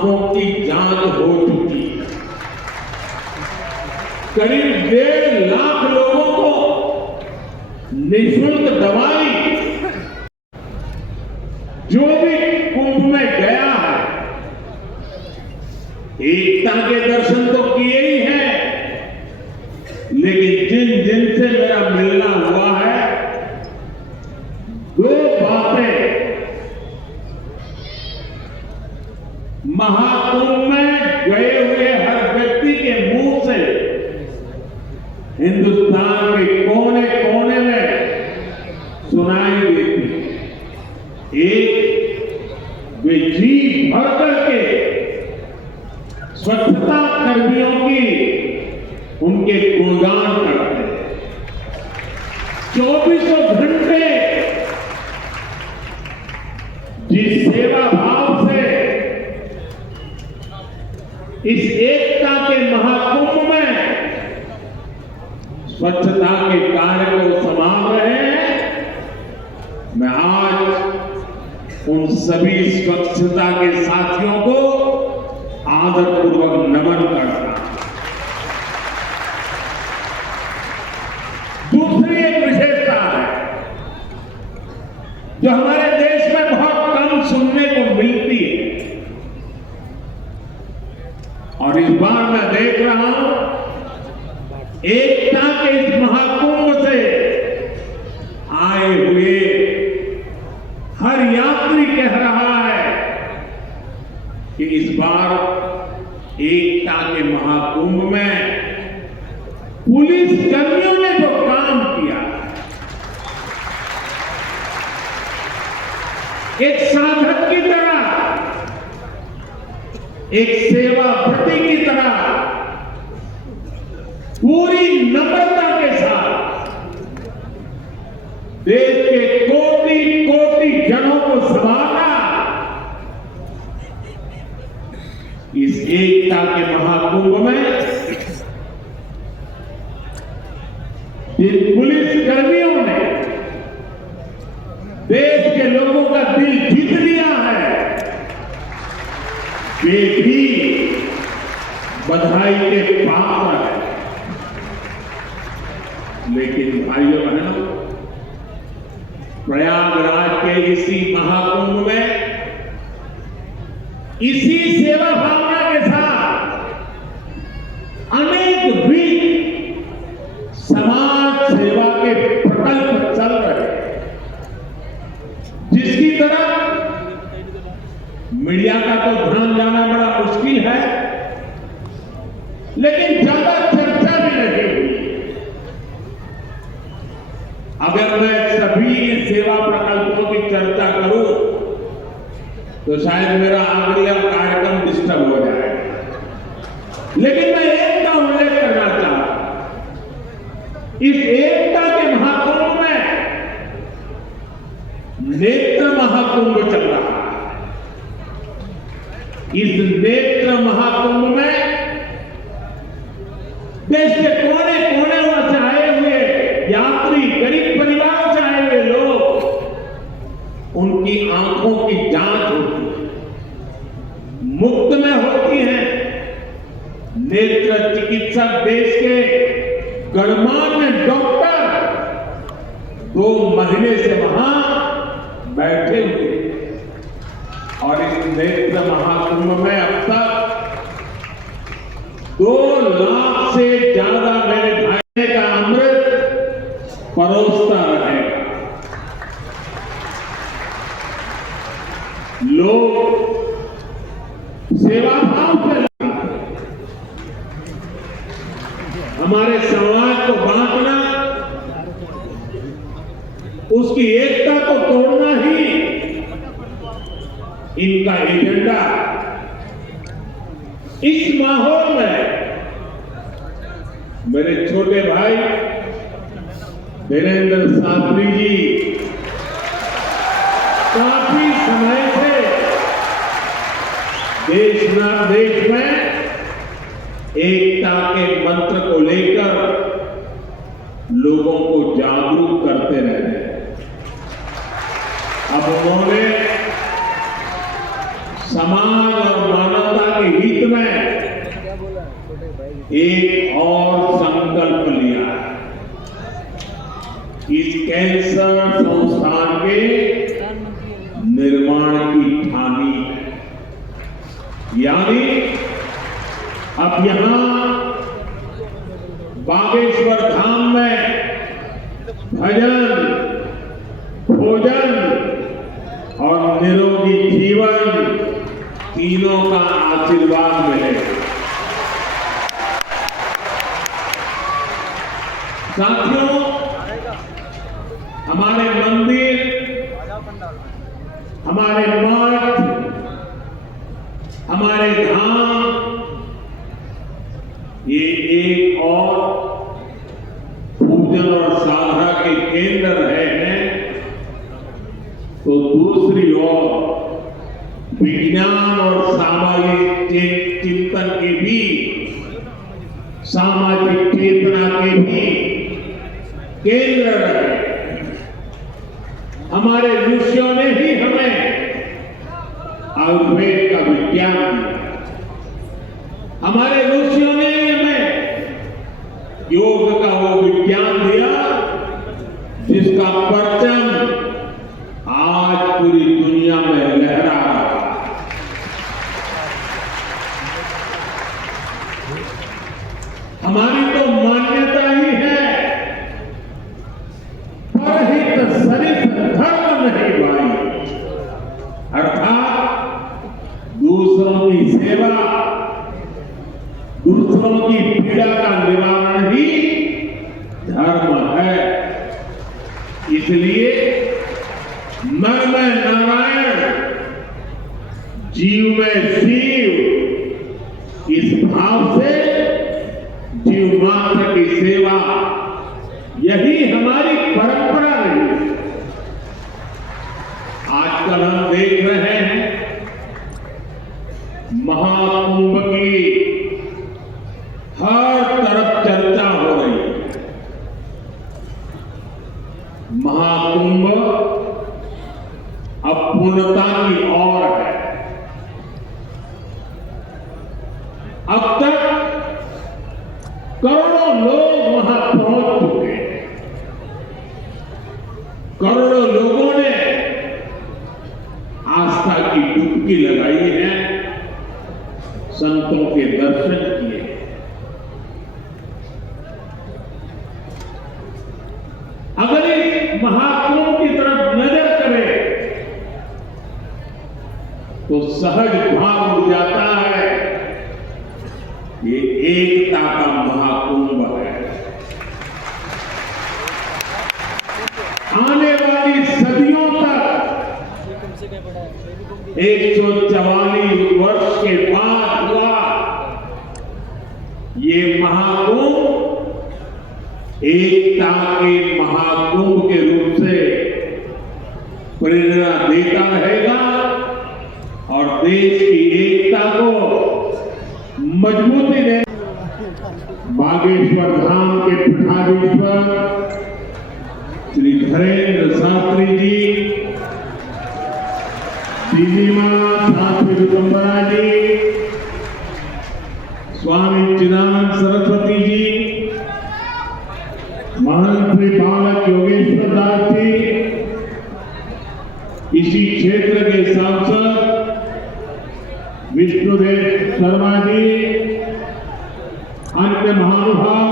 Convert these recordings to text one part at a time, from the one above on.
आंखों की जांच हो चुकी है। करीब 1.5 लाख लोगों को निःशुल्क दवाई, जो भी कुंभ में गया है एकता के दर्शन तो किए ही हैं, लेकिन जिन जिन से मेरा मिलना हुआ है, 2 बातें महाकुंभ में गए हुए हर व्यक्ति के मुंह से हिंदुस्तान के कोने कोने में सुनाई देती। एक, वे जी भर करके स्वच्छता कर्मियों की उनके गुणगान करते हैं। 24 घंटे जिस सेवा भाव से इस एकता के महाकुंभ में स्वच्छता के कार्य को संभाल रहे हैं, मैं आज उन सभी स्वच्छता के साथियों को आदरपूर्वक नमन करता हूं। दूसरी एक विशेषता है जो हमारे देश में बहुत कम सुनने को मिलती है, और इस बार मैं देख रहा हूं एकता के इस महाकुंभ से आए हुए हर यात्री कह रहा है कि इस बार एकता के महाकुंभ में पुलिस कर्मियों ने जो काम किया, एक साधक की तरह, एक सेवाव्रती की तरह पूरी नम्रता के साथ देश के कोटि कोटि जनों को संभाला, इस एकता के महाकुंभ में जिन पुलिस कर्मियों ने देश के लोगों का दिल जीत लिया है, वे भी बधाई के पात्र है। लेकिन भाइयों बहनों, प्रयागराज के इसी महाकुंभ में इसी सेवा भावना के साथ अनेक भी समाज सेवा के प्रकल्प चल रहे हैं, जिसकी तरफ मीडिया का तो ध्यान जाना बड़ा मुश्किल है, लेकिन ज्यादा चर्चा भी नहीं हुई। अगर मैं सभी सेवा प्रकल्पों की चर्चा करूं तो शायद मेरा अगला कार्यक्रम डिस्टर्ब हो जाएगा, लेकिन मैं एक का उल्लेख करना चाहता हूं। इस एकता के महाकुंभ में नेत्र महाकुंभ चल रहा है। इस नेत्र महाकुंभ में देश के कोने कोने से आए हुए यात्री, गरीब परिवार से आए हुए लोग, उनकी आंखों की जांच होती है, मुफ्त में होती है। नेत्र चिकित्सक देश के गणमान्य डॉक्टर 2 महीने से वहां बैठे हुए, और इस नेत्र महाकुंभ में अब तक 2 लाख से ज्यादा मेरे भाई का अमृत परोसता रहेगा। लोग सेवा भाव से हमारे समाज को बांटना, उसकी एकता को तोड़ना ही इनका एजेंडा। इस माहौल में मेरे छोटे भाई वीरेंद्र शास्त्री जी काफी समय से देश में एकता के मंत्र को लेकर लोगों को जागरूक करते रहे। अब उन्होंने समाज और मानवता मानवता के हित में एक और संकल्प लिया है। इस कैंसर संस्थान के निर्माण की ठानी है। यानी अब यहां बागेश्वर धाम में भजन, भोजन और निरोगी जीवन तीनों का आशीर्वाद मिलेगा। साथियों, हमारे मंदिर, हमारे मठ, हमारे धाम ये एक और पूजन और साधना के केंद्र रहे हैं, तो दूसरी ओर विज्ञान और सामाजिक चिंतन के भी, सामाजिक चेतना के भी केंद्र रहे। हमारे ऋषियों ने ही हमें आयुर्वेद का विज्ञान दिया। हमारे ऋषियों ने हमें योग का वो विज्ञान दिया जिसका परचम आज पूरी दुनिया में लहरा रहा है। हमारी तो मान्यता ही है, परहित सरित धर्म नहीं भाई, अर्थात दूसरों की सेवा, दूसरों की पीड़ा का निवारण ही धर्म है। इसलिए नर में नारायण, जीव में शिव, इस भाव से जीव मात्र की सेवा, यही हमारी परंपरा रही है। आजकल हम देख रहे हैं महाकुंभ की हर तरफ चर्चा हो रही है। महाकुंभ अब पूर्णता की ओर है। अब तक करोड़ों लोग वहां पहुंच चुके हैं। करोड़ों लोगों ने आस्था की डुबकी लगाई है, संतों के दर्शन किए। अगर इस महाकुंभ की तरफ नजर करें तो सहज भाव उड़ जाता है, ये एकता का महाकुंभ है। आने वाली सदियों तक 144 वर्ष के बाद हुआ ये महाकुंभ एकता के महाकुंभ के रूप से प्रेरणा देता रहेगा और देश की एकता को मजबूती दे। बागेश्वर धाम के पीठाधीश्वर श्री धीरेन्द्र शास्त्री जी, मां साध्वी दिगंबरा जी, स्वामी चिदानंद सरस्वती जी, महंत श्री बालक योगेश्वर दास जी, इसी क्षेत्र के सांसद विष्णुदेव शर्मा जी, अन्य महानुभाव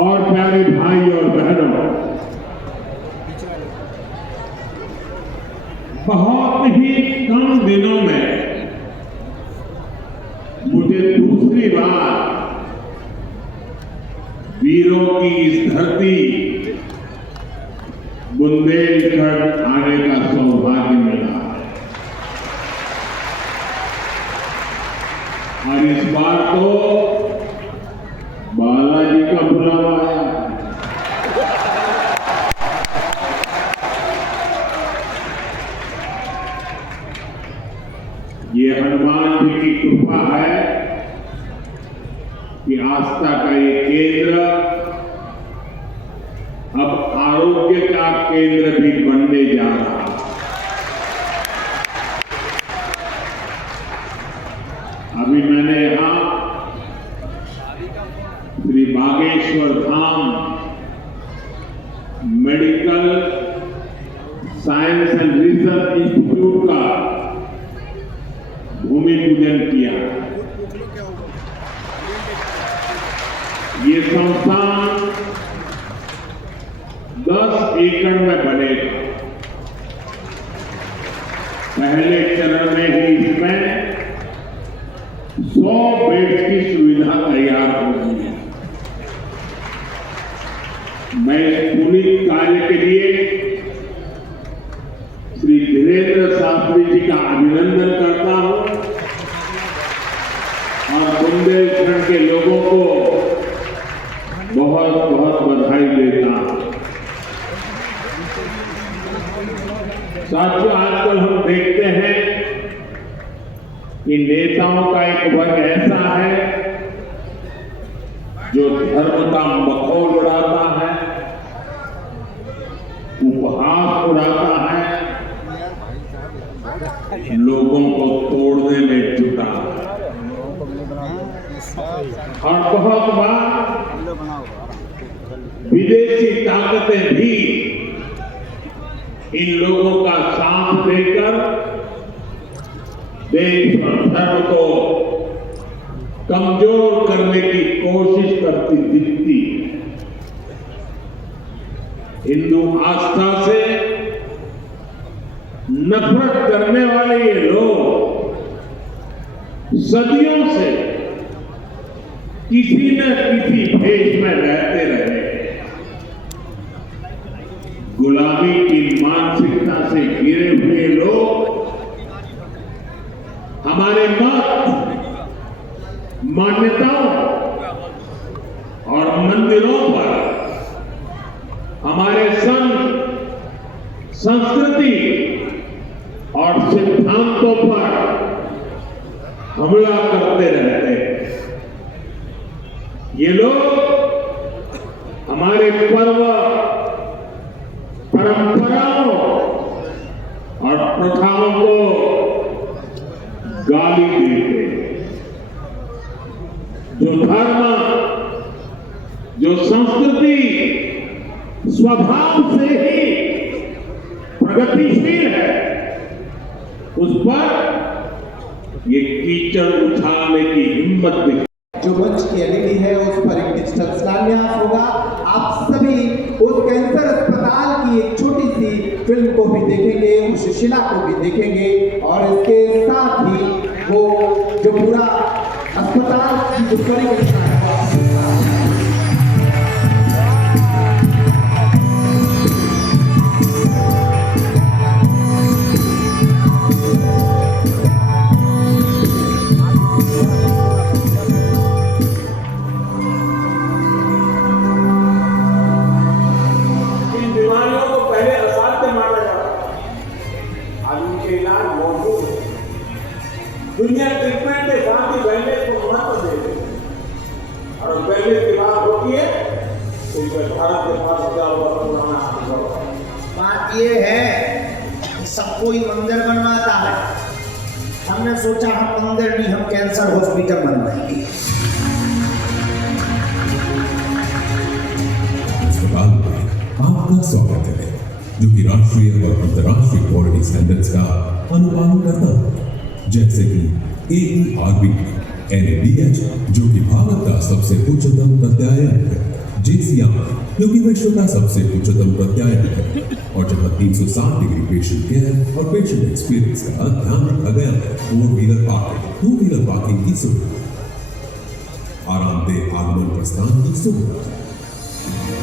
और प्यारे भाई और बहनों, बहुत ही कम दिनों में मुझे दूसरी बार वीरों की इस धरती बुंदेलखंड आने का सौभाग्य मिला है। और इस बार तो बालाजी का बुलावा आया। ये हनुमान जी की कृपा है कि आस्था का ये केंद्र अब आरोग्य का केंद्र भी बनने जा रहा है। अभी मैंने यहाँ Shri Bageshwar Dham medical science and research institute का भूमि पूजन किया। ये संस्थान 10 एकड़ में बनेगा। पहले चरण में ही इसमें 100 बेड की सुविधा तैयार होगी। मैं इस पूरी कार्य के लिए श्री धीरेन्द्र शास्त्री जी का अभिनंदन करता हूं और बुंदेलखंड के लोगों को बहुत बहुत बधाई देता हूं। साथियों, आजकल हम देखते हैं कि नेताओं का एक वर्ग ऐसा है जो धर्म का मखौल उड़ाता है, उपहास उड़ाता है, लोगों को तोड़ने में जुटा है। और बहुत बार विदेशी ताकतें भी इन लोगों का साथ देकर देश और धर्म को कमजोर करने की कोशिश करती दिखती है। हिंदू आस्था से नफरत करने वाले ये लोग सदियों से किसी न किसी भेष में रहते रहे। गुलामी की मानसिकता से घिरे हुए लोग हमारे मत, मान्यताओं और मंदिरों पर, हमारे संत, संस्कृति और सिद्धांतों पर हमला करते रहते हैं। ये लोग हमारे पर्व, परंपराओं और प्रथाओं को गाली देते हैं। जो धर्म, जो संस्कृति स्वभाव से ही प्रगतिशील है, उस पर ये कीचड़ उछालने की हिम्मत दिखी। जो मंच की एलईडी है उस पर एक डिजिटल शिलान्यास होगा। आप सभी उस कैंसर अस्पताल की एक छोटी सी फिल्म को भी देखेंगे, उस शिला को भी देखेंगे और इसके साथ ही वो जो पूरा अस्पताल की जो परियोजना है दुनिया ट्रीटमेंट के साथ ही वेलनेस को महत्व देती है और वेलनेस की बात होती है तो इसमें भारत के पास पुराना अनुभव है। बात ये है कि सब कोई मंदिर बनवाता है। हमने सोचा हम मंदिर नहीं, हम कैंसर हॉस्पिटल बनवाएंगे। अस्पताल में आपका स्वागत है, जो कि राष्ट्रीय और अंतर्राष्ट्रीय क्वालिटी स्टैंडर्ड्स का अनुपालन करता है, जैसे कि AERB, NABH, जो कि भारत का सबसे उच्चतम प्रत्यायन है, JCR, जो कि विश्व का सबसे उच्चतम प्रत्यायन है, और जहां 360 डिग्री पेशेंट केयर और पेशेंट एक्सपीरियंस का ध्यान रखा गया है। 4-व्हीलर पार्किंग, 2-व्हीलर पार्किंग की सुविधा, आरामदेह आगमन प्रस्थान की सुविधा,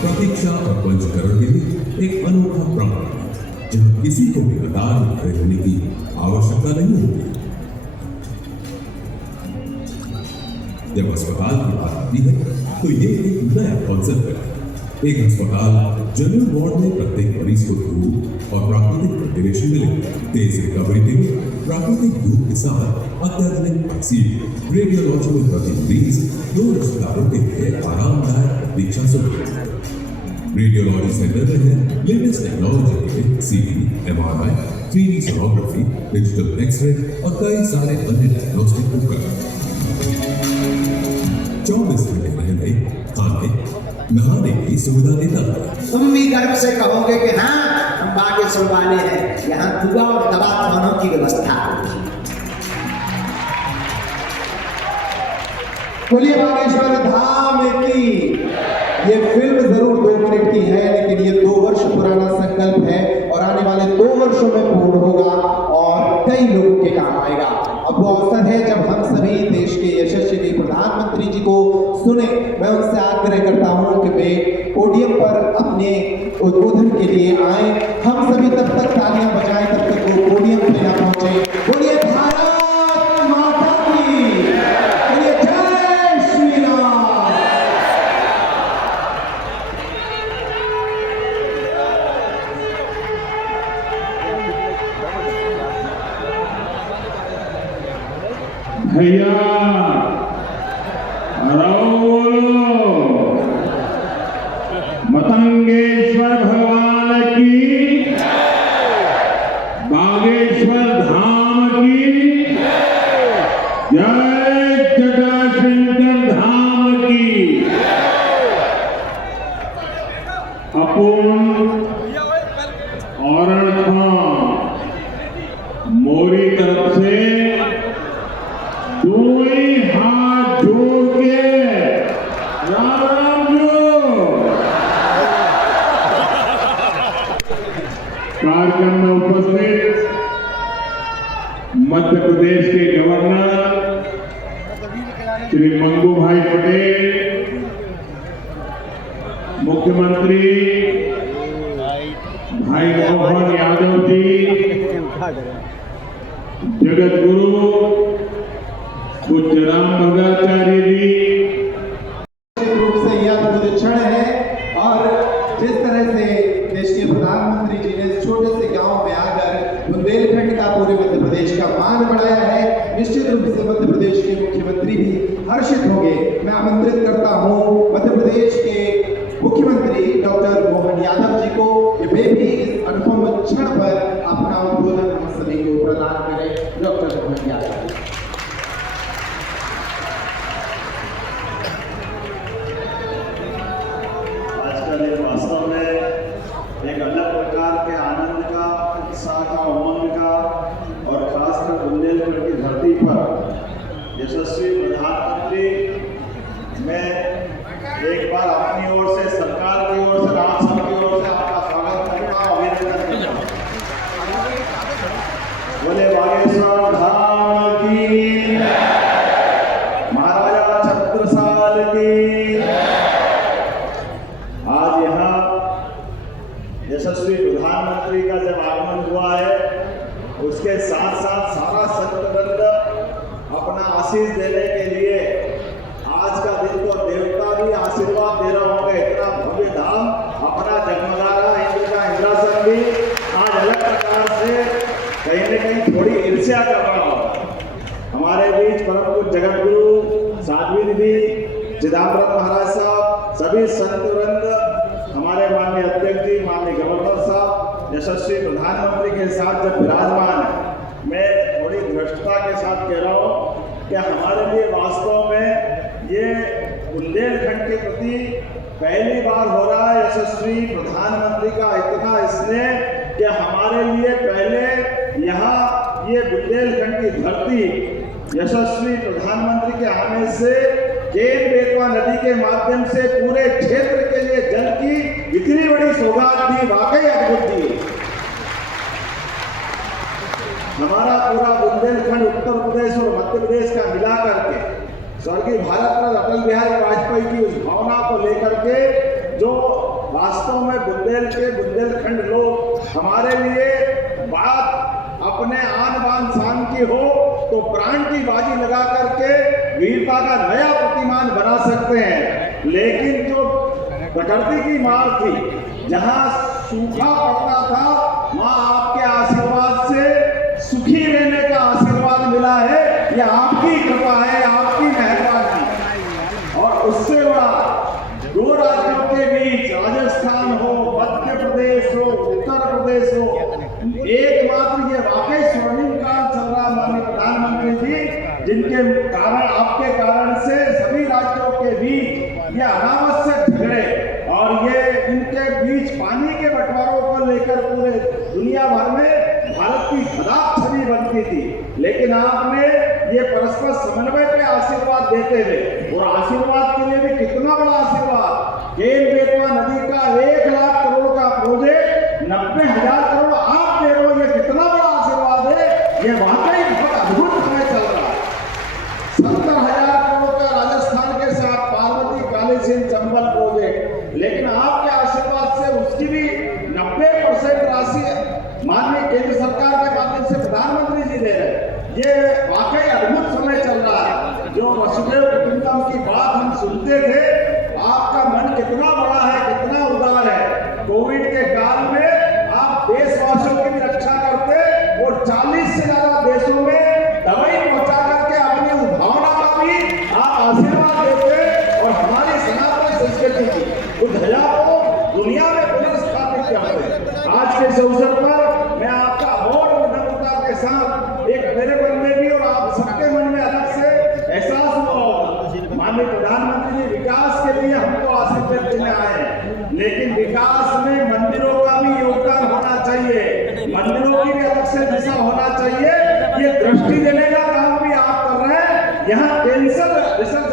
प्रतीक्षा और पंजीकरण के लिए एक अनोखा प्रांगण जहां किसी को भी कतार में खड़े होने की आवश्यकता नहीं होती। जब अस्पताल की बात आती है तो ये एक नया कॉन्सेप्ट है। एक अस्पताल जनरल वार्ड में प्रत्येक मरीज को धूप और प्राकृतिक वेंटिलेशन मिले, तेज रिकवरी के लिए प्राकृतिक धूप के साथ अत्याधुनिक ICU, रेडियोलॉजी में प्रति मरीज 2 अस्पतालों के लिए आरामदायक प्रतीक्षा सुविधा। रेडियोलॉजी सेंटर में है लेटेस्ट टेक्नोलॉजी के CT, MRI, 3D sonography, digital x ray और कई सारे अन्य डायग्नोस्टिक उपकरण। 24 घंटे रहने, खाने, नहाने की सुविधा देता है। तुम भी गर्व से कहोगे कि हाँ, हम बागेश्वर वाले हैं, यहाँ दुआ और दवा दोनों की व्यवस्था है। बोलिए बागेश्वर धाम की। ये फिल्म जरूर 2 मिनट की है, लेकिन ये 2 वर्ष पुराना संकल्प है और आने वाले 2 वर्षों में पूर्ण होगा और कई लोगों के काम आएगा। अब वो अवसर है जब हम सभी देश के यशस्वी प्रधानमंत्री जी को सुने। मैं उनसे आग्रह करता हूं कि वे पोडियम पर अपने उद्बोधन के लिए आए। हम सभी तब तक तालियां बजाएं तब तक वो पोडियम पे ना पहुंचे। बोलिए भारत माता की, बोलिए जय श्री राम। भैया मतंगेश्वर भगवान की, बागेश्वर धाम की जय, जटाशंकर धाम की। अपुन और मोरी तरफ से दोई हाथ जोड़ के राम राम जो कार्यक्रम में उपस्थित मध्य प्रदेश के गवर्नर श्री मंगू भाई पटेल, मुख्यमंत्री भाई मोहन यादव जी, जगत गुरु पूज्य राम भद्राचार्य जी, रूप से यह अद्भुत क्षण है। और जिस तरह से देश के प्रधानमंत्री जी ने इस छोटे से गांव में आकर बुंदेलखंड का पूरे मध्य प्रदेश का मान बढ़ाया है, निश्चित रूप से मध्य प्रदेश के मुख्यमंत्री भी हर्षित होंगे। मैं आमंत्रित करता हूं मध्य प्रदेश के मुख्यमंत्री डॉक्टर मोहन यादव जी को कि वे भी इस अनुपम क्षण पर अपना उद्बोधन हम सभी को प्रदान करें। डॉक्टर मोहन यादव जी। वास्तव में एक अलग प्रकार के आनंद का, उत्साह का, उमंग का और खासकर बुंदेलखंड की धरती पर यशस्वी प्रधानमंत्री, मैं एक बार अपनी ओर से, सरकार की ओर से, आप सबकी ओर से आपका स्वागत करता हूं, अभिनंदन करता हूं। बोले बागेश्वर धाम की, महाराजा छत्रसाल की। आज यहाँ यशस्वी प्रधानमंत्री का जब आगमन हुआ है, उसके साथ साथ सारा संतवृंद अपना आशीष देने के लिए आज का दिन तो देवता भी आशीर्वाद दे रहे होंगे। इतना भव्य धाम, अपना जगमगा रहा इंद्र का इंद्रासन भी आज अलग प्रकार से कहीं न कहीं थोड़ी ईर्ष्या कर रहा होगा। हमारे बीच परम पूज्य जगत गुरु साध्वी निधि चिदम्बरम महाराज साहब, सभी संतवृंद, हमारे माननीय अध्यक्ष जी, माननीय गवर्नर साहब, यशस्वी प्रधानमंत्री के साथ जब विराजमान है, मैं थोड़ी धृष्टता के साथ कह रहा हूँ कि हमारे लिए वास्तव में ये बुंदेलखंड के प्रति पहली बार हो रहा है यशस्वी प्रधानमंत्री का इतना स्नेह कि हमारे लिए पहले यहाँ ये बुंदेलखंड की धरती यशस्वी प्रधानमंत्री के आने से केन बेतवा नदी के माध्यम से पूरे क्षेत्र के लिए जल की इतनी बड़ी सौगात दी, वाकई अद्भुत दी। हमारा पूरा बुंदेलखंड उत्तर प्रदेश और मध्य प्रदेश का मिला करके स्वर्गीय भारत रत्न अटल बिहारी वाजपेयी की उस भावना को लेकर के जो वास्तव में बुंदेलखंड लोग हमारे लिए बात अपने आन बान शान की हो तो प्राण की बाजी लगा करके वीरता का नया प्रतिमान बना सकते हैं। लेकिन जो प्रकृति की मार थी, जहां सूखा पड़ता था, वहां आपके आशीर्वाद से सुखी रहने का आशीर्वाद मिला है। यह आपकी कृपा है, आपकी मेहरबानी। और उससे बड़ा दो राज्यों के बीच, राजस्थान हो, मध्य प्रदेश हो, उत्तर प्रदेश हो, एकमात्र ये वाकई स्वर्णिम काल चल रहा माननीय प्रधानमंत्री जी, जिनके कारण आपके के कारण से सभी राज्यों के बीच ये अनावश्यक झगड़े और ये इनके बीच पानी के बंटवारों को लेकर पूरे दुनिया भर में भारत की खराब छवि बनती थी। लेकिन आपने ये परस्पर समन्वय पे आशीर्वाद देते हुए, और आशीर्वाद के लिए भी कितना बड़ा आशीर्वाद, केन बेतवा नदी का 1 लाख करोड़ का प्रोजेक्ट 90,000 करोड़ आप दे रहे हो, ये कितना बड़ा आशीर्वाद है। ये वाकई बहुत अद्भुत समय चल रहा है। 70,000 करोड़ का राजस्थान के साथ पार्वती कालीसिंध चंबल प्रोजेक्ट, लेकिन आपके आशीर्वाद से उसकी भी 90% राशि माननीय केंद्र सरकार के माध्यम से प्रधानमंत्री जी दे रहे हैं। ये वाकई अद्भुत समय चल रहा है। जो वसुदेव कुटुंबकम की बात हम सुनते थे, आपका मन कितना बड़ा है, कितना उदार है। कोविड के काल में आप देशवासियों की भी रक्षा करते और 40 से ज्यादा देशों में दवाई पहुंचा करके अपनी भावना का भी आप आशीर्वाद देते और हमारी सनातन संस्कृति की उस ध्वजा को दुनिया में पुनर्स्थापित करते। आज के इस अवसर पर मैं आपका और विनम्रता के साथ एक मेरे मन में भी और आप सबके मन में अलग से एहसास हुआ होगा। माननीय प्रधानमंत्री जी विकास के लिए हमको आशीर्वाद देने आए हैं, लेकिन विकास में मंदिरों का भी योगदान होना चाहिए, मंदिरों की भी अलग से दिशा होना चाहिए। ये दृष्टि देने का काम भी आप कर रहे हैं। यहाँ कैंसर रिसर्च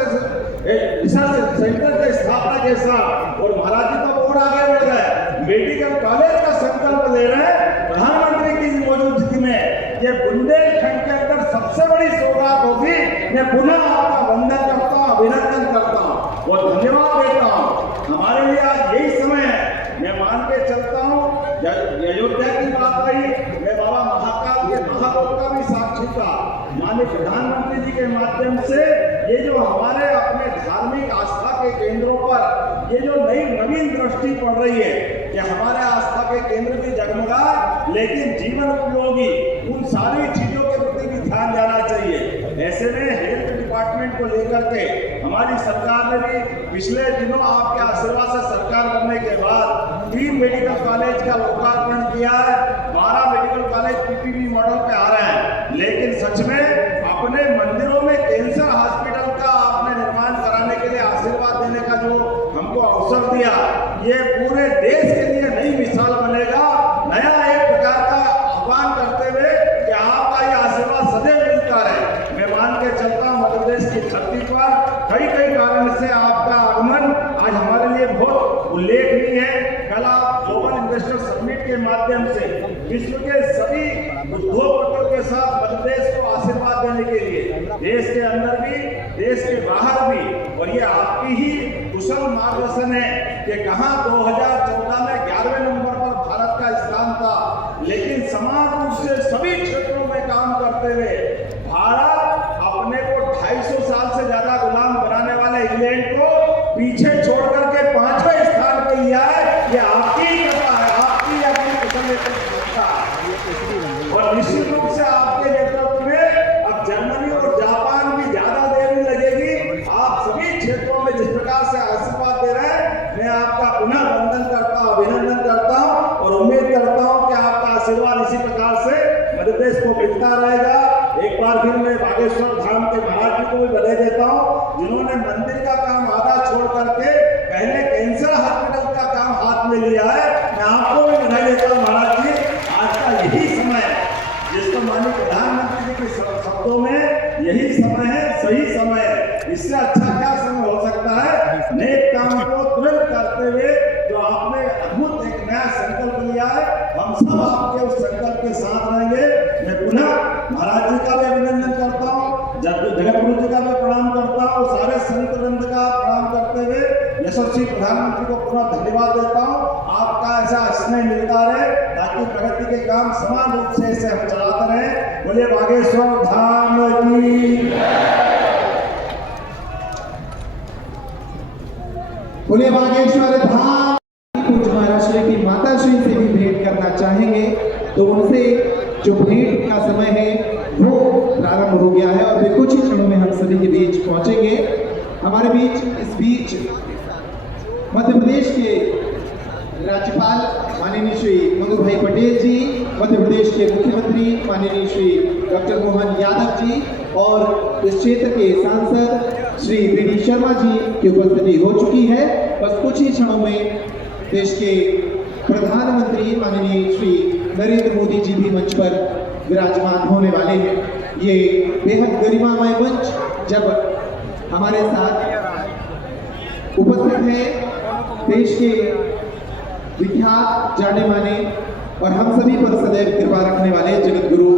सेंटर की स्थापना के साथ, और महाराज जी तो और आगे बढ़ गए, मेडिकल कॉलेज का संकल्प ले रहे हैं प्रधानमंत्री की मौजूदगी में। ये बुंदेलखंड के अंदर सबसे बड़ी सौगात होगी। मैं पुनः आपका वंदन करता हूँ, अभिनंदन करता हूँ और धन्यवाद देता हूँ। हमारे लिए आज यही समय है। मैं मान के चलता हूँ, अयोध्या की बात रही, मैं बाबा महाकाल के महाबोध का भी साक्षी था। माननीय प्रधानमंत्री जी के माध्यम से ये जो हमारे अपने धार्मिक आस्था के केंद्रों पर ये जो नवीन दृष्टि पड़ रही है कि हमारे आस्था के केंद्र भी जगमगाए, लेकिन जीवन उपयोगी उन सारी चीजों के प्रति भी ध्यान देना चाहिए। ऐसे में हेल्थ डिपार्टमेंट को लेकर के हमारी सरकार ने भी पिछले दिनों आपके आशीर्वाद से सरकार बनने के बाद 3 मेडिकल कॉलेज का लोकार्पण किया है। 12 मेडिकल कॉलेज पीपीपी मॉडल पे आ रहे हैं। लेकिन सच में अपने मंदिरों में कैंसर हॉस्पिटल का आपने निर्माण कराने के लिए आशीर्वाद देने का जो हमको अवसर दिया, ये पूरे देश के लिए नई मिसाल बनेगा। नया एक प्रकार का आह्वान करते हुए कि आपका ये आशीर्वाद सदैव मिलता रहे। मैं मान के चलता हूँ मध्य प्रदेश की धरती पर कई कारण से आपका आगमन आज हमारे लिए बहुत उल्लेखनीय है। कल आप ग्लोबल इन्वेस्टर समिट के माध्यम से विश्व के सभी उद्योगपतियों के साथ मध्य प्रदेश को आशीर्वाद देने के लिए देश के अंदर भी देश के बाहर भी, और ये आपकी ही कुशल मार्गदर्शन है कि कहाँ 2014 में 11वें नंबर पर भारत का स्थान था, लेकिन समान रूप से सभी क्षेत्रों में काम करते हुए भारत अपने को 250 साल से ज्यादा गुलाम बनाने वाले इंग्लैंड को पीछे छोड़ करके 5वें स्थान पर लिया है। ये आपकी कृपा है, आपकी अपनी कुशल नेतृत्व है। और निश्चित रूप से आपके नेतृत्व में अब जर्मनी और जापान भी ज्यादा देर नहीं लगेगी। आप सभी क्षेत्रों में जिस प्रकार से आशीर्वाद दे रहे हैं, मैं आपका पुनः वंदन करता हूँ, अभिनंदन करता हूँ और उम्मीद करता हूँ कि आपका आशीर्वाद इसी प्रकार से मध्य प्रदेश को मिलता रहेगा। एक बार फिर मैं बागेश्वर धाम के महाराज जी को भी बधाई देता हूँ, जिन्होंने मंदिर का काम आधा छोड़ करके पहले कैंसर हॉस्पिटल का काम हाथ में लिया है। मैं आपको भी बधाई देता हूँ महाराज जी। आज का यही समय है जिसको माननीय प्रधानमंत्री जी के शब्दों में यही समय है, सही समय है। इससे अच्छा क्या समय हो सकता है। नेक काम को तुरंत करते हुए जो आपने अद्भुत एक नया संकल्प लिया है, हम सब आपके उस संकल्प के साथ रहेंगे। मैं पुनः महाराज जी का भी अभिनंदन करता हूँ, जगत गुरु जी का भी प्रणाम करता हूँ, सारे संत वृंद का प्रणाम करते हुए यशस्वी प्रधानमंत्री को पुनः धन्यवाद देता हूँ। आपका ऐसा स्नेह मिलता रहे ताकि प्रगति के काम समान रूप से ऐसे हम चलाते रहे। बोले बागेश्वर धाम की, बोले बागेश्वर धाम। कुछ महाराष्ट्र की माता श्री से भी भेंट करना चाहेंगे तो उनसे जो भेंट का समय है वो प्रारंभ हो गया है और वे कुछ ही क्षणों में हम सभी के बीच पहुंचेंगे। हमारे बीच इस बीच मध्य प्रदेश के राज्यपाल माननीय श्री मंगू भाई पटेल जी, मध्य प्रदेश के मुख्यमंत्री माननीय श्री डॉक्टर मोहन यादव जी और इस क्षेत्र के सांसद श्री वी शर्मा जी की उपस्थिति हो चुकी है। बस कुछ ही क्षणों में देश के प्रधानमंत्री माननीय श्री नरेंद्र मोदी जी भी मंच पर विराजमान होने वाले हैं। ये बेहद गरिमामय मंच जब हमारे साथ उपस्थित है देश के विख्यात जाने माने और हम सभी पर सदैव कृपा रखने वाले जगत गुरु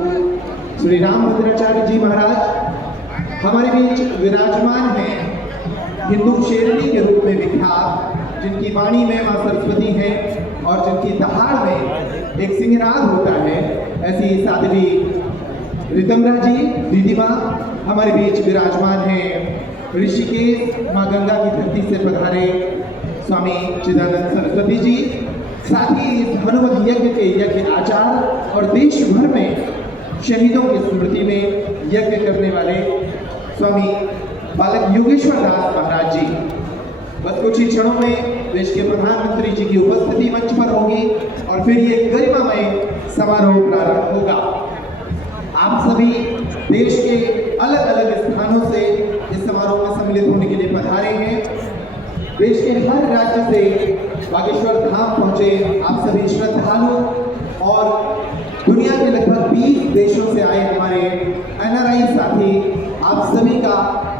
श्री रामभद्राचार्य जी महाराज हमारे बीच विराजमान हैं। हिंदू शेरनी के रूप में विख्यात, जिनकी वाणी में मां सरस्वती है और जिनकी दहाड़ में एक सिंहराग होता है, ऐसी साध्वी रितमरा जी दीदी माँ हमारे बीच विराजमान हैं। ऋषिकेश माँ गंगा की धरती से पधारे स्वामी चिदानंद सरस्वती जी, साथ ही इस हनुमत यज्ञ के यज्ञ आचार और देश भर में शहीदों की स्मृति में यज्ञ करने वाले स्वामी बालक योगेश्वर दास महाराज जी। बस कुछ ही क्षणों में देश के प्रधानमंत्री जी की उपस्थिति मंच पर होगी और फिर ये गरिमामय समारोह प्रारंभ होगा। आप सभी देश के अलग अलग स्थानों से इस समारोह में सम्मिलित होने के लिए पधारे हैं। देश के हर राज्य से बागेश्वर धाम पहुंचे आप सभी श्रद्धालु और दुनिया के लगभग 20 देशों से आए हमारे एनआरआई साथी, आप सभी का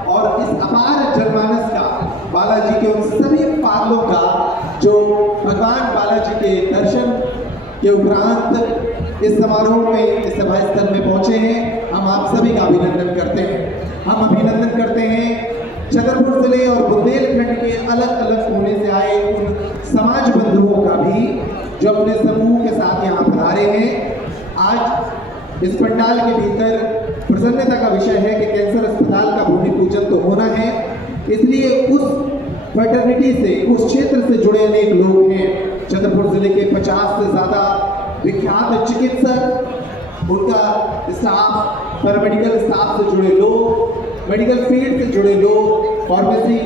और इस अपार जनमानस का, बालाजी के उन सभी पागलों का जो भगवान बालाजी के दर्शन के उपरांत इस समारोह में, इस सभा स्थल में पहुंचे हैं, हम आप सभी का अभिनंदन करते हैं। हम अभिनंदन करते हैं छतरपुर जिले और बुंदेलखंड के अलग अलग कोने से आए उन समाज बंधुओं का भी जो अपने समूह के साथ यहाँ पधारे हैं। आज इस पंडाल के भीतर प्रसन्नता का विषय है कि कैंसर अस्पताल का भूमि पूजन तो होना है, इसलिए उस फैटर्निटी से, उस क्षेत्र से जुड़े अनेक लोग हैं। छतरपुर जिले के 50 से ज्यादा विख्यात चिकित्सक, उनका स्टाफ, पैरामेडिकल स्टाफ से जुड़े लोग, मेडिकल फील्ड से जुड़े लोग, फार्मेसी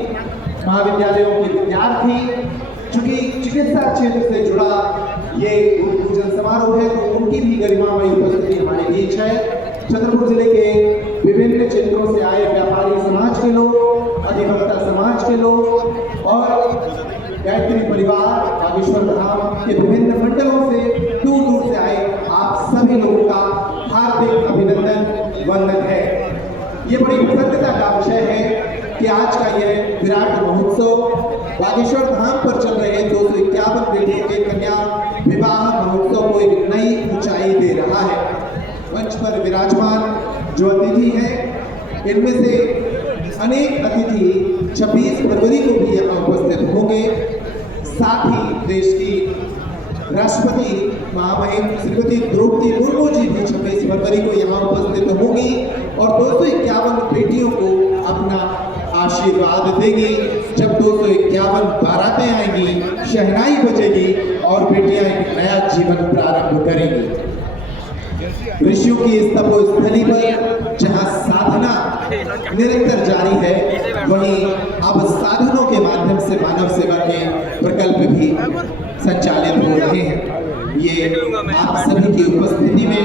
महाविद्यालयों के विद्यार्थी, चूंकि चिकित्सा क्षेत्र से जुड़ा ये पूजन समारोह है तो उनकी भी गरिमामय उपस्थिति हमारे बीच है। छतरपुर जिले के विभिन्न क्षेत्रों से आए व्यापारी समाज के लोग, अधिवक्ता समाज के लोग और गायत्री परिवार, बागेश्वर धाम के विभिन्न मंडलों से, दूर दूर से आए आप सभी लोगों का हार्दिक अभिनंदन, वंदन है। ये बड़ी प्रसन्नता का विषय है कि आज का यह विराट महोत्सव बागेश्वर धाम पर चल रहे 251 बेटियों के कन्या विवाह महोत्सव को एक नई ऊंचाई दे रहा है। मंच पर विराजमान जो अतिथि हैं, इनमें से अनेक अतिथि 26 फरवरी को भी यहाँ उपस्थित होंगे। साथ ही देश की राष्ट्रपति महामहिम श्रीमती द्रौपदी मुर्मू जी भी 26 फरवरी को यहाँ उपस्थित होंगी और 251 बेटियों को अपना आशीर्वाद देगी। जब 251 बारातें आएंगी, शहनाई बजेगी और बेटियां एक नया जीवन प्रारंभ करेंगी। ऋषियों की इस तपोस्थली पर जहां साधना निरंतर जारी है, वहीं अब साधनों के माध्यम से मानव सेवा के प्रकल्प भी संचालित हो रहे हैं। ये आप सभी की उपस्थिति में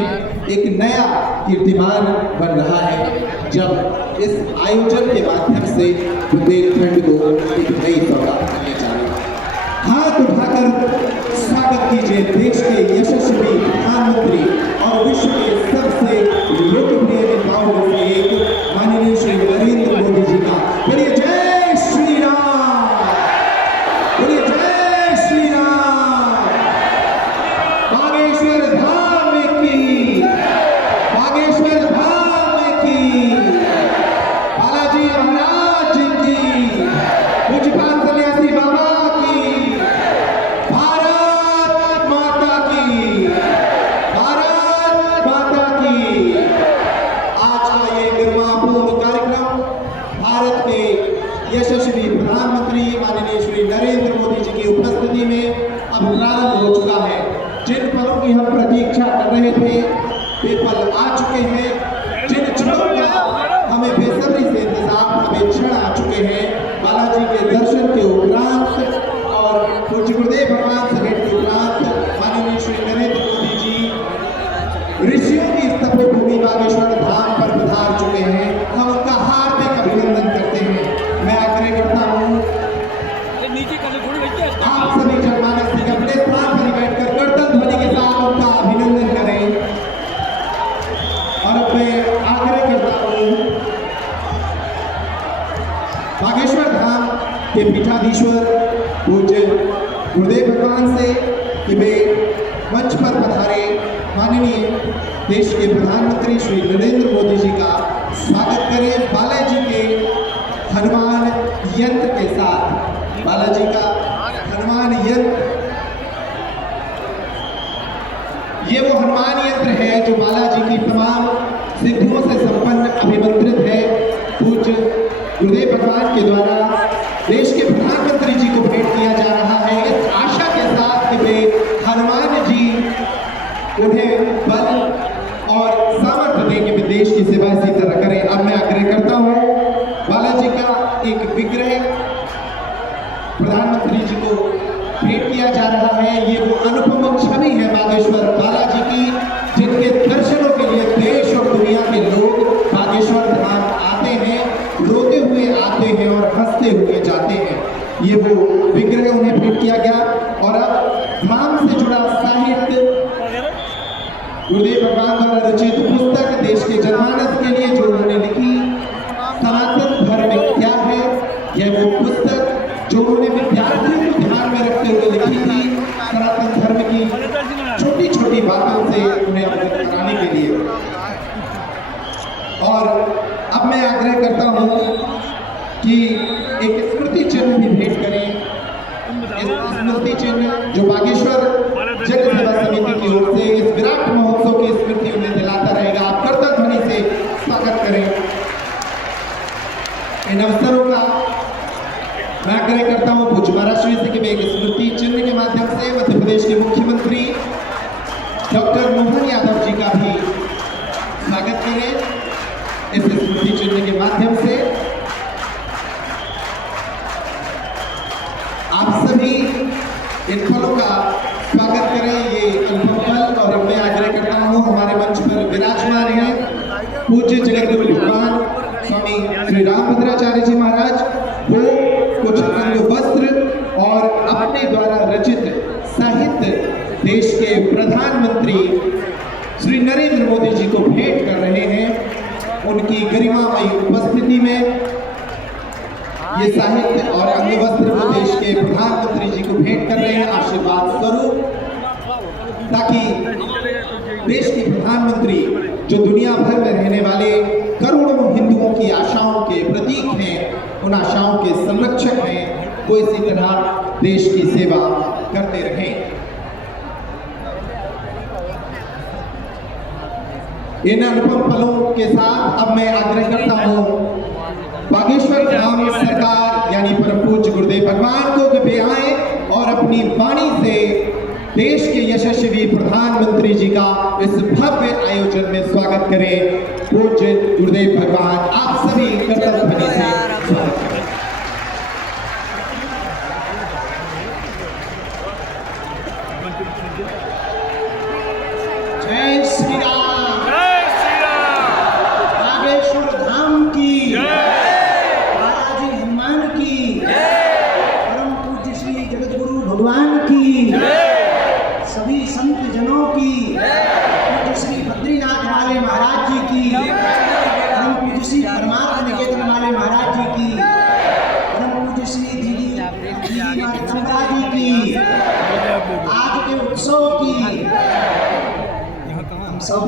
एक नया कीर्तिमान बन रहा है जब इस आयोजन के माध्यम से बुंदेलखंड को एक नई सौगात मिलने जा रही है। हाथ उठाकर स्वागत कीजिए देश के यशस्वी प्रधानमंत्री और विश्व के सबसे लोकप्रिय नेताओं में से एक माननीय श्री नरेंद्र मोदी जी का। बोलिए जय श्री राम, बोलिए जय श्री राम। बागेश्वर धाम की, बागेश्वर धाम की, बालाजी महाराज की, पूज्यपाद सन्यासी बाबा की, भारत माता की, भारत माता और अब मैं आग्रह करता हूँ बागेश्वर धाम के पीठाधीश्वर पूज्य गुरुदेव भगवान से कि वे मंच पर पधारे माननीय देश के प्रधानमंत्री श्री नरेंद्र मोदी जी का स्वागत करें बालाजी के हनुमान यंत्र के साथ। बालाजी का हनुमान यंत्र, ये वो हनुमान यंत्र है जो बालाजी की तमाम सिद्धियों से संपन्न अभिमंत्रित है। पूज्य गुरुदेव भगवान के द्वारा देश के प्रधानमंत्री जी को भेंट किया जा रहा है इस आशा के साथ कि वे हनुमान जी उन्हें बल और सामर्थ्य दें कि वे देश की सेवा इसी तरह करें। अब मैं आग्रह करता हूँ बालाजी का एक विग्रह प्रधानमंत्री जी को भेंट किया जा रहा है। ये वो अनुपम छवि है बागेश्वर बालाजी की, जिनके दर्शनों के लिए देश और दुनिया के लोग बागेश्वर धाम आते हैं, रोते हुए आते हैं और हंसते हुए जाते हैं। ये वो विग्रह उन्हें भेंट किया गया। और अब धाम से जुड़ा साहित्य, गुरुदेव भगवान द्वारा रचित पुस्तक देश के जनमानस के लिए जो उन्होंने लिखी, सनातन धर्म क्या है, यह वो पुस्तक जो उन्होंने विद्यार्थियों को ध्यान में रखते हुए लिखी थी, सनातन धर्म की छोटी छोटी बातों से उन्हें अवगत कराने के लिए। और अब मैं आग्रह करता हूँ कि एक स्मृति चिन्ह भी भेंट करें। स्मृति चिन्ह जो बागेश्वर जन सेवा समिति की ओर से इस विराट महोत्सव की स्मृति उन्हें दिलाता रहेगा। आप करतब ध्वनि से स्वागत करें। इन अवसरों का मैं आग्रह करता हूँ पूज्य महाराष्ट्र से कि वे एक स्मृति चिन्ह के माध्यम से मध्य प्रदेश के मुख्यमंत्री डॉक्टर मोहन यादव जी का भी स्वागत करें इस स्मृति चिन्ह के माध्यम से। आप सभी इन फलों का स्वागत करें, ये अनुभव फल। और मैं आग्रह करता हूँ हमारे मंच पर विराजमान है पूज्य जगतगुरु भगवान स्वामी श्री रामभद्राचार्य जी महाराज, वो कुछ अंग वस्त्र और अपने द्वारा रचित साहित्य देश के प्रधानमंत्री श्री नरेंद्र मोदी जी को भेंट कर रहे हैं। उनकी गरिमामयी उपस्थिति में ये साहित्य और अंग वस्त्र को देश के प्रधानमंत्री जी को भेंट कर रहे हैं आशीर्वाद स्वरूप, ताकि देश के प्रधानमंत्री जो दुनिया भर में रहने वाले करोड़ों हिंदुओं की आशाओं के प्रतीक हैं, उन आशाओं के संरक्षक हैं, वो इसी तरह देश की सेवा करते रहें। इन अनुपम फलों के साथ अब मैं आग्रह करता हूँ बागेश्वर धाम सरकार यानी परम पूज्य गुरुदेव भगवान को कि वे आए और अपनी वाणी से देश के यशस्वी प्रधानमंत्री जी का इस भव्य आयोजन में स्वागत करें। पूज्य गुरुदेव भगवान, आप सभी कर्तव्य ध्वनि से स्वागत करें। जय श्री राम, जय श्री राम। बागेश्वर धाम की बालाजी हनुमान की, परम पूज्य श्री जगतगुरु भगवान की, सभी संत जनों की, पूज्य श्री बद्रीनाथ वाले महाराज जी की, परम पूज्य श्री परमात्मा निकेतन वाले महाराज जी की, परम पूज्य श्री दीदी चंदा जी की, आज के उत्सव की हम सब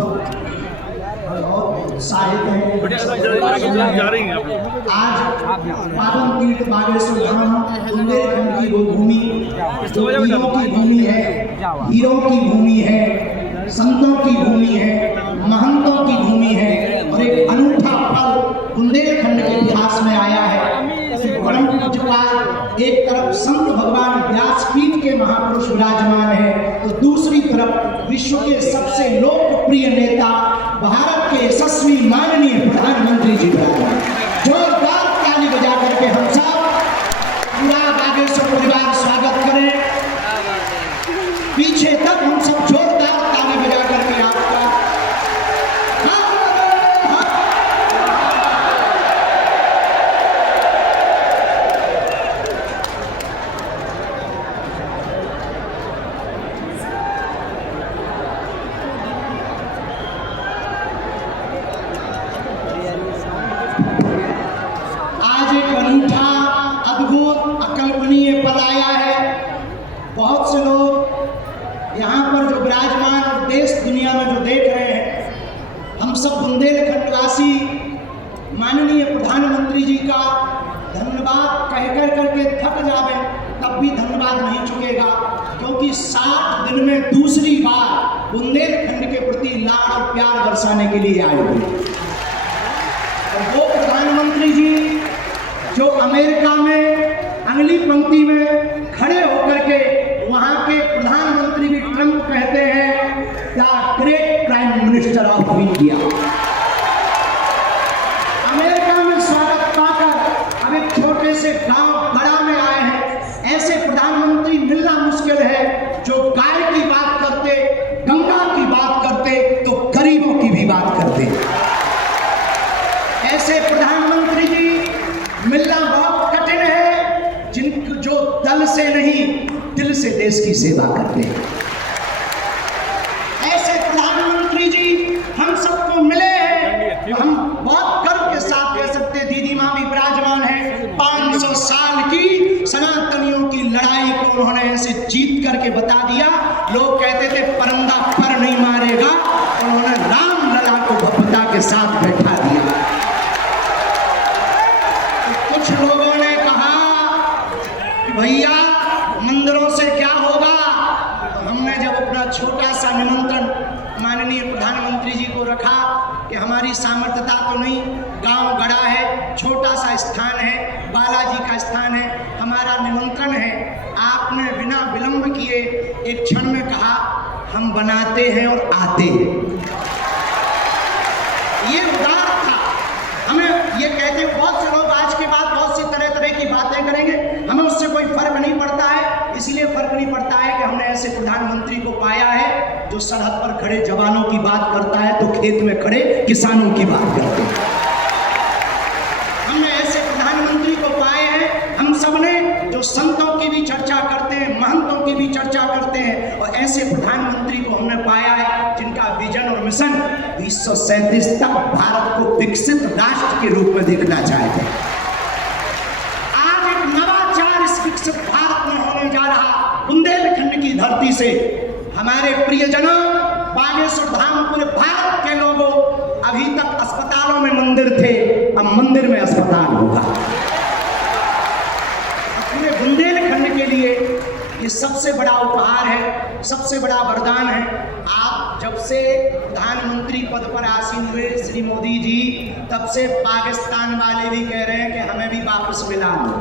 बहुत उत्साहित हैं। आज पावन तीर्थ बागेश्वर धाम बुंदेलखंड की वो भूमि जो वीरों की भूमि है, हीरों की भूमि है, संतों की भूमि है, महंतों की भूमि है। और एक अनूठा पल बुंदेलखंड के इतिहास में आया है। परम पूज्यपाद एक तरफ संत भगवान व्यासपीठ के महापुरुष विराजमान है, तो दूसरी तरफ विश्व के सबसे लोकप्रिय नेता भारत के यशस्वी माननीय प्रधानमंत्री जी विराजमान। जोरदार ताली बजा करके हम सब पूरा बागेश्वर परिवार स्वागत करें। पीछे तक हम सब जोरदार ताली बजा करके आपका सब बुंदेलखंडवासी माननीय प्रधानमंत्री जी का धन्यवाद कह करके थक जावे, तब भी धन्यवाद नहीं चुकेगा, क्योंकि 60 दिन में दूसरी बार बुंदेलखंड के प्रति लाड और प्यार दर्शाने के लिए आए हुए। और वो प्रधानमंत्री जी जो अमेरिका में अगली पंक्ति में खड़े होकर के वहां के प्रधानमंत्री भी ट्रंप कहते हैं the great prime minister of India. America में स्वागत पाकर अब एक छोटे से गांव बड़ा में आए हैं। ऐसे प्रधानमंत्री मिलना मुश्किल है जो गाय की बात करते, गंगा की बात करते, तो गरीबों की भी बात करते। ऐसे प्रधानमंत्री जी मिलना बहुत कठिन है, जिनको जो दल से नहीं दिल से देश की सेवा करते हैं। ऐसे प्रधानमंत्री जी हम सबको मिले हैं, हम बहुत गर्व के साथ कह सकते हैं दीदी माँ भी विराजमान है। 500 साल की सनातनियों की लड़ाई को उन्होंने ऐसे जीत करके बता दिया। लोग कहते थे परिंदा पर नहीं मारेगा, उन्होंने राम लला को भव्यता के साथ बैठा दिया। कुछ लोगों ने कहा भैया मंदिरों से क्या होगा, तो हमने जब अपना छोटा सा निमंत्रण माननीय प्रधानमंत्री जी को रखा कि हमारी सामर्थ्यता तो नहीं, गांव गड़ा है, छोटा सा स्थान है, बालाजी का स्थान है, हमारा निमंत्रण है, आपने बिना विलंब किए एक क्षण में कहा हम बनाते हैं और आते हैं। ये उदार था। हमें ये कहते बहुत से लोग आज के बाद बहुत सी तरह तरह की बातें करेंगे, हमें उससे कोई फर्क नहीं पड़ता है। इसलिए फर्क नहीं पड़ता है कि हमने ऐसे प्रधानमंत्री को पाया है जो सरहद पर खड़े जवानों की बात करता है तो खेत में खड़े किसानों की बात करते हैं। हमने ऐसे प्रधानमंत्री को पाए हैं हम सबने जो संतों की भी चर्चा करते हैं, महंतों की भी चर्चा करते हैं, और ऐसे प्रधानमंत्री को हमने पाया है जिनका विजन और मिशन 2037 तक भारत को विकसित राष्ट्र के रूप में देखना चाहते हैं। आज एक नवाचार इस विकसित भारत में होने जा रहा। बुंदेलखंड की धरती से हमारे प्रियजनों, बागेश्वर धाम, पूरे भारत के लोगों, अभी तक अस्पतालों में मंदिर थे, अब मंदिर में अस्पताल होगा। पूरे बुंदेलखंड के लिए ये सबसे बड़ा उपहार है, सबसे बड़ा वरदान है। आप जब से प्रधानमंत्री पद पर आसीन हुए श्री मोदी जी, तब से पाकिस्तान वाले भी कह रहे हैं कि हमें भी वापस मिला दो।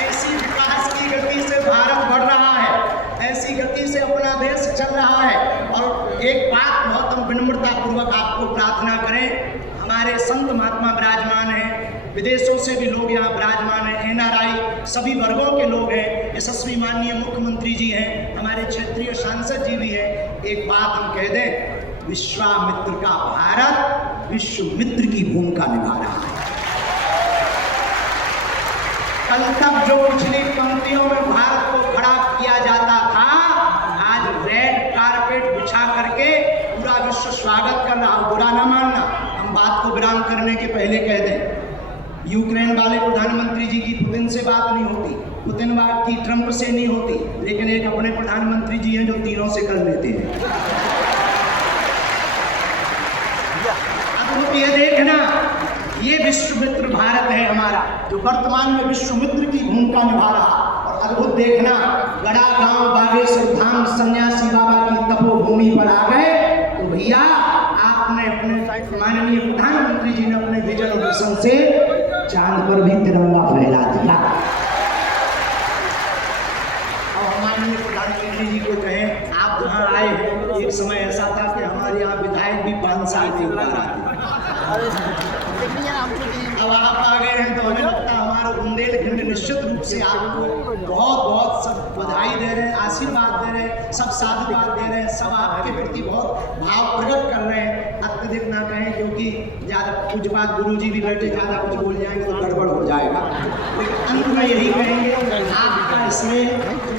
ऐसी विकास की गति से भारत बढ़ रहा है, ऐसी गति से अपना देश चल रहा है। और एक बात बहुत हम विनम्रता पूर्वक आपको प्रार्थना करें, हमारे संत महात्मा विराजमान हैं, विदेशों से भी लोग यहाँ विराजमान हैं, NRI सभी वर्गों के लोग हैं, यशस्वी माननीय मुख्यमंत्री जी हैं, हमारे क्षेत्रीय सांसद जी भी हैं। एक बात हम कह दें, विश्वामित्र का भारत विश्वमित्र की भूमिका निभा रहा है। कल तक जो पिछली पंक्तियों में भारत को खड़ा किया जाता था, आज रेड कारपेट बिछा करके पूरा विश्व स्वागत कर रहा। बुरा ना मानना, हम बात को विराम करने के पहले कह दें, यूक्रेन वाले प्रधानमंत्री जी की पुतिन से बात नहीं होती, पुतिन बात की ट्रंप से नहीं होती, लेकिन एक अपने प्रधानमंत्री जी हैं जो तीनों से कर लेते हैं। अब ये देखना, ये विश्वमित्र भारत है हमारा, जो वर्तमान में विश्वमित्र की भूमिका निभा रहा। और अद्भुत देखना, गड़ा गांव बागेश्वर धाम सन्यासी बाबा की तपोभूमि पर आ गए तो भैया आपने अपने माननीय प्रधानमंत्री जी ने अपने विजन और मिशन से चांद पर भी तिरंगा फहरा दिया। और माननीय प्रधानमंत्री जी को कहें, आप जहाँ आए हैं, एक समय ऐसा था कि हमारे यहाँ विधायक भी 5 साल के ऊपर आते, अब आप आ गए हैं तो हमें लगता है हमारा बुंदेलखंड निश्चित रूप से आपको बहुत बहुत सब बधाई दे रहे हैं, आशीर्वाद दे रहे हैं, सब साधुवाद दे रहे हैं, सब आपके प्रति बहुत भाव प्रकट कर रहे हैं। अत्यधिक ना कहें, क्योंकि ज़्यादा कुछ बात गुरु जी भी बैठे ज़्यादा कुछ बोल जाएंगे तो गड़बड़ हो जाएगा। लेकिन अंत में यही कहेंगे, आपका इसमें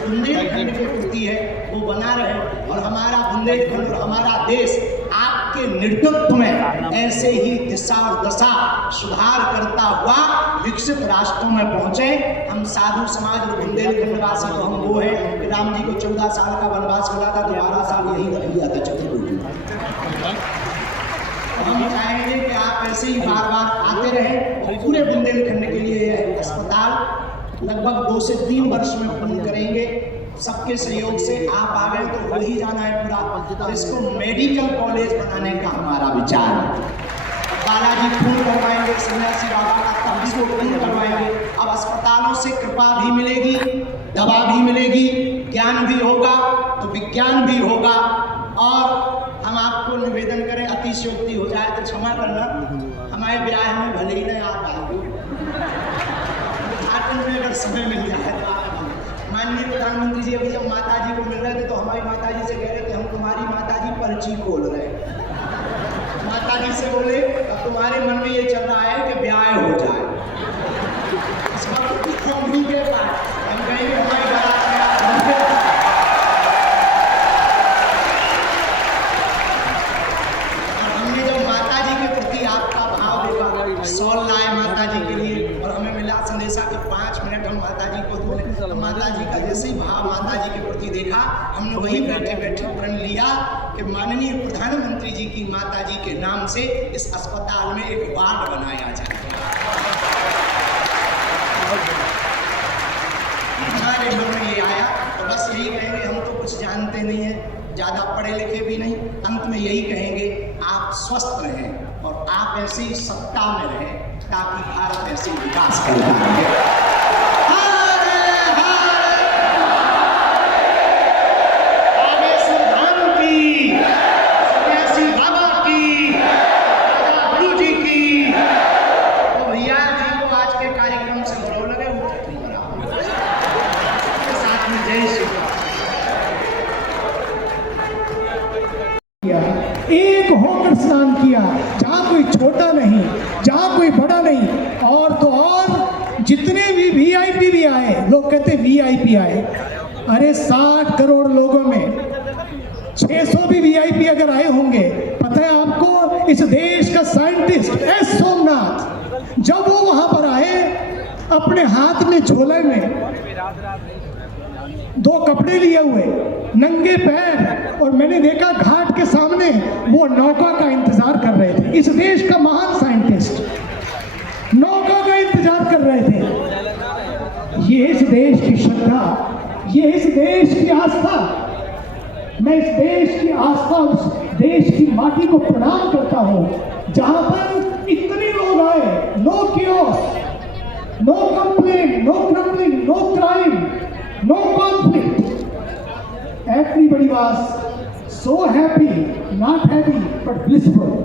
बुंदेलखंड के प्रति है वो बना रहे, और हमारा बुंदेलखंड और हमारा देश आपके नेतृत्व में ऐसे ही दिशा और दशा सुधार करता हुआ विकसित राष्ट्रों में पहुंचे। हम साधु समाज और बुंदेलखंड वासी तो हम वो हैं कि राम जी को 14 साल का वनवास मिला था तो 12 साल यही रख लिया था छत्रपुर। हम चाहेंगे कि आप ऐसे ही बार बार आते रहें और पूरे बुंदेलखंड के लिए यह अस्पताल लगभग 2 से 3 वर्ष में पूर्ण करेंगे। सबके सहयोग से आप आ गए तो हो ही जाना है पूरा, और इसको मेडिकल कॉलेज बनाने का हमारा विचार है। बालाजी पूर्ण करवाएंगे, सन्यासी बाबा का तब इसको पूर्ण करवाएंगे। अब अस्पतालों से कृपा भी मिलेगी, दवा भी मिलेगी, ज्ञान भी होगा तो विज्ञान भी होगा। और हम आपको निवेदन करें, अतिशयोक्ति हो जाए तो क्षमा करना, हमारे ब्याह में भले ही नहीं आ पाएंगे, उद्घाटन में अगर समय मिल जाए तो माननीय प्रधानमंत्री जी अभी जब माता जी को मिल रहे थे तो हमारी माता जी से कह रहे थे हम तुम्हारी माता जी पर्ची खोल रहे हैं। माता जी से बोले अब तुम्हारे मन में ये चल रहा है कि ब्याह हो जाए, इस वक्त हम नहीं कह पाए, हम कहेंगे हमारी बात हमने जब माता जी के प्रति आपका भाव देखा, सॉल लाए माता जी के लिए और हमें मिला संदेशा कि 5 मिनट हम माता जी को बोले, तो माता जी का जैसे ही भाव माता जी के प्रति देखा, हमने वही बैठे बैठे प्रण लिया कि माननीय प्रधानमंत्री जी की माता जी के नाम से इस अस्पताल में एक वार्ड बनाया जाए। हमारे मन में ये आया तो बस यही कहेंगे, हम तो कुछ जानते नहीं हैं, ज़्यादा पढ़े लिखे भी नहीं, अंत में यही कहेंगे आप स्वस्थ रहें और आप ऐसे ही सत्ता में रहें ताकि भारत ऐसे विकास करता रहे। एक होकर स्नान किया, जहाँ कोई छोटा नहीं, जहाँ कोई बड़ा नहीं, और तो और जितने भी वीआईपी भी आए, लोग कहते वीआईपी आए, अरे 60 करोड़ लोगों में 600 भी वीआईपी अगर आए होंगे, पता है आपको इस देश का साइंटिस्ट एस सोमनाथ जब वो वहां पर आए अपने हाथ में झोले में 2 कपड़े लिए हुए, नंगे पैर, और मैंने देखा घाट के सामने वो नौका का इंतजार कर रहे थे। इस देश का महान साइंटिस्ट नौका का इंतजार कर रहे थे। ये इस देश की श्रद्धा, ये इस देश की आस्था, मैं इस देश की आस्था, उस देश की माटी को प्रणाम करता हूँ जहां पर इतने लोग आए, no chaos, no complaint, no crumbling, no crime, no conflict. Everybody was so happy, not happy, but blissful.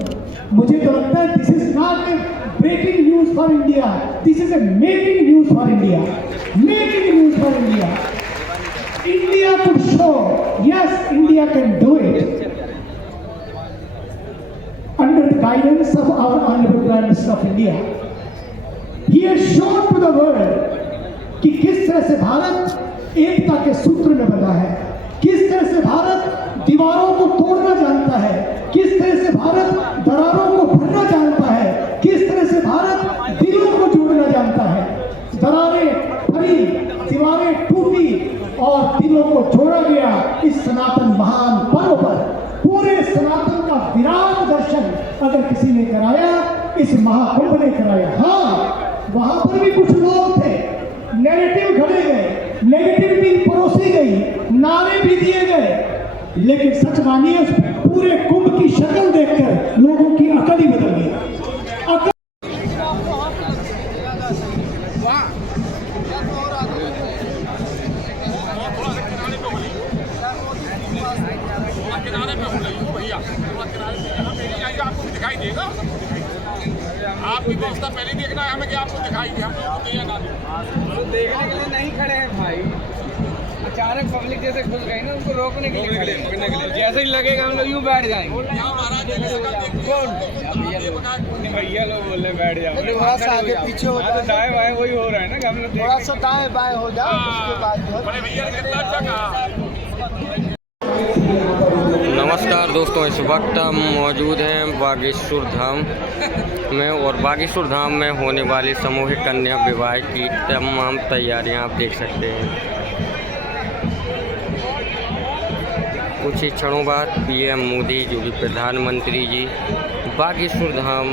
मुझे तो लगता है this is not a breaking news for India. This is a making news for India. Making news for India. India could show, yes, India can do it. Under the guidance of our Honorable Prime Minister of India, he has shown to the world कि किस तरह से भारत एकता के सूत्र में बना है, किस तरह से भारत दीवारों को तोड़ना जानता है, किस तरह से भारत दरारों को भरना जानता है, किस तरह से भारत दिलों को जोड़ना जानता है। दरारें भरी, दीवारें टूटी और दिलों को जोड़ा गया इस सनातन महान पर्व पर। पूरे सनातन का विराट दर्शन अगर किसी ने कराया, इस महाकुंभ ने कराया। हाँ, वहां पर भी कुछ लोग थे, नेगेटिव घड़े गए, नेगेटिविटी परोसी गई, नारे भी दिए गए, लेकिन सच मानिए पूरे कुंभ की शक्ल देखकर लोगों की अकल ही बदल गई। दिखाई देगा, आपकी व्यवस्था पहले देखना है हमें कि आपको दिखाई दे, हम ना तो देखने के लिए नहीं खड़े हैं भाई, अचानक पब्लिक जैसे घुस गई ना, उनको रोकने के लिए जैसे ही लगेगा हम लोग यूँ बैठ जाएंगे। भैया लोग बोल रहे बैठ जाओ, थोड़ा सा आगे पीछे हो जाए, दाएं बाएं वही हो रहा है ना, हम लोग थोड़ा सा दाएं बाएं हो जाओ, उसके बाद। नमस्कार दोस्तों, इस वक्त हम मौजूद हैं बागेश्वर धाम में, और बागेश्वर धाम में होने वाली सामूहिक कन्या विवाह की तमाम तैयारियां आप देख सकते हैं। कुछ ही क्षणों बाद पीएम मोदी जो कि प्रधानमंत्री जी बागेश्वर धाम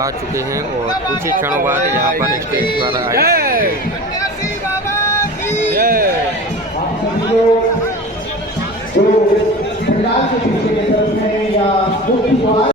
आ चुके हैं और कुछ ही क्षणों बाद यहाँ पर स्टेज पर आए। जो पंडाल के पीछे की तरफ है या मुख्य द्वार